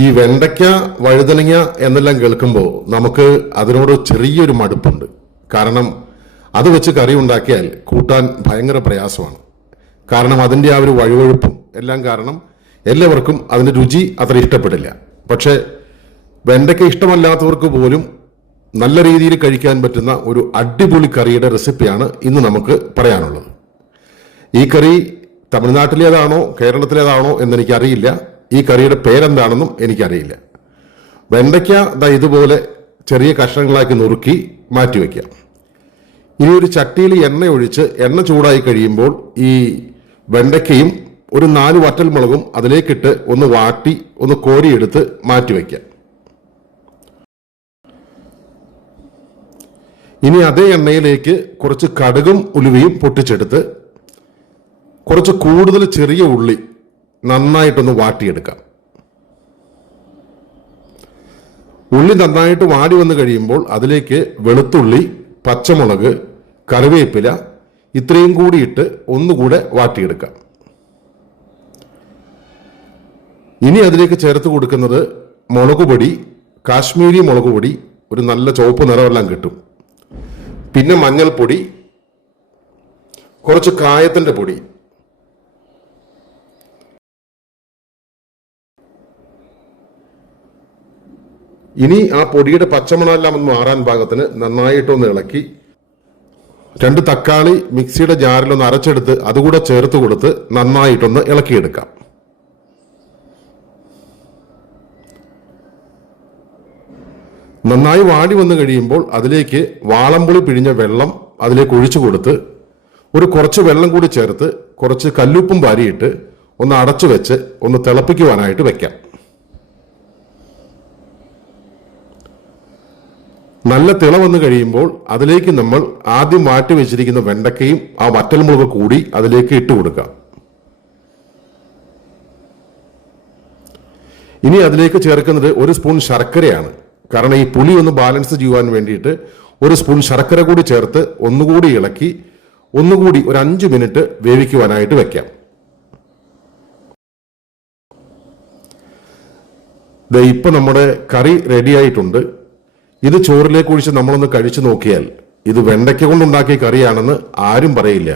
ഈ വെണ്ടയ്ക്ക വഴുതനങ്ങ എന്നെല്ലാം കേൾക്കുമ്പോൾ നമുക്ക് അതിനോട് ചെറിയൊരു മടുപ്പുണ്ട്. കാരണം അത് വെച്ച് കറി ഉണ്ടാക്കിയാൽ കൂട്ടാൻ ഭയങ്കര പ്രയാസമാണ്. കാരണം അതിൻ്റെ ആ ഒരു വഴുവഴുപ്പും എല്ലാം കാരണം എല്ലാവർക്കും അതിൻ്റെ രുചി അത്ര ഇഷ്ടപ്പെടില്ല. പക്ഷേ വെണ്ടയ്ക്ക ഇഷ്ടമല്ലാത്തവർക്ക് പോലും നല്ല രീതിയിൽ കഴിക്കാൻ പറ്റുന്ന ഒരു അടിപൊളി കറിയുടെ റെസിപ്പിയാണ് ഇന്ന് നമുക്ക് പറയാനുള്ളത്. ഈ കറി തമിഴ്നാട്ടിലേതാണോ കേരളത്തിലേതാണോ എന്നെനിക്കറിയില്ല. ഈ കറിയുടെ പേരെന്താണെന്നും എനിക്കറിയില്ല. വെണ്ടയ്ക്ക ഇതുപോലെ ചെറിയ കഷ്ണങ്ങളാക്കി നുറുക്കി മാറ്റിവെക്കാം. ഇനി ഒരു ചട്ടിയിൽ എണ്ണ ഒഴിച്ച് എണ്ണ ചൂടായി കഴിയുമ്പോൾ ഈ വെണ്ടയ്ക്കയും ഒരു 4 വറ്റൽമുളകും അതിലേക്കിട്ട് ഒന്ന് വാട്ടി ഒന്ന് കോരിയെടുത്ത് മാറ്റിവെക്കാം. ഇനി അതേ എണ്ണയിലേക്ക് കുറച്ച് കടുകും ഉലുവയും പൊട്ടിച്ചെടുത്ത് കുറച്ച് കൂടുതൽ ചെറിയ ഉള്ളി നന്നായിട്ടൊന്ന് വാട്ടിയെടുക്കാം. ഉള്ളി നന്നായിട്ട് വാടി വന്നു കഴിയുമ്പോൾ അതിലേക്ക് വെളുത്തുള്ളി, പച്ചമുളക്, കറിവേപ്പില ഇത്രയും കൂടി ഇട്ട് ഒന്നുകൂടെ വാട്ടിയെടുക്കാം. ഇനി അതിലേക്ക് ചേർത്ത് കൊടുക്കുന്നത് മുളക് പൊടി, കാശ്മീരി മുളക് പൊടി, ഒരു നല്ല ചുവപ്പ് നിറമെല്ലാം കിട്ടും. പിന്നെ മഞ്ഞൾപ്പൊടി, കുറച്ച് കായത്തിൻ്റെ പൊടി, ഇനി ആ പൊടിയുടെ പച്ചമണമെല്ലാം ഒന്ന് മാറാൻ പാകത്തിന് നന്നായിട്ടൊന്ന് ഇളക്കി 2 തക്കാളി മിക്സിയുടെ ജാറിലൊന്ന് അരച്ചെടുത്ത് അതുകൂടെ ചേർത്ത് കൊടുത്ത് നന്നായിട്ടൊന്ന് ഇളക്കിയെടുക്കാം. നന്നായി വാടി വന്നു കഴിയുമ്പോൾ അതിലേക്ക് വാളംപുളി പിഴിഞ്ഞ വെള്ളം അതിലേക്ക് ഒഴിച്ചു കൊടുത്ത് കുറച്ച് വെള്ളം കൂടി ചേർത്ത് കുറച്ച് കല്ലുപ്പും വാരിയിട്ട് ഒന്ന് അടച്ചു വെച്ച് ഒന്ന് തിളപ്പിക്കുവാനായിട്ട് വെക്കാം. നല്ല തിള വന്നു കഴിയുമ്പോൾ അതിലേക്ക് നമ്മൾ ആദ്യം മാറ്റി വെച്ചിരിക്കുന്ന വെണ്ടയ്ക്കയും ആ വറ്റൽമുളക് കൂടി അതിലേക്ക് ഇട്ട് കൊടുക്കാം. ഇനി അതിലേക്ക് ചേർക്കുന്നത് 1 സ്പൂൺ ശർക്കരയാണ്. കാരണം ഈ പുളി ഒന്ന് ബാലൻസ് ചെയ്യുവാൻ വേണ്ടിയിട്ട് 1 സ്പൂൺ ശർക്കര കൂടി ചേർത്ത് ഒന്നുകൂടി ഇളക്കി ഒന്നുകൂടി ഒരു 5 മിനിറ്റ് വേവിക്കുവാനായിട്ട് വെക്കാം. ഇപ്പൊ നമ്മുടെ കറി റെഡി ആയിട്ടുണ്ട്. ഇത് ചോറിലേക്ക് ഒഴിച്ച് നമ്മളൊന്ന് കഴിച്ചു നോക്കിയാൽ ഇത് വെണ്ടയ്ക്ക കൊണ്ടുണ്ടാക്കിയ കറിയാണെന്ന് ആരും പറയില്ല.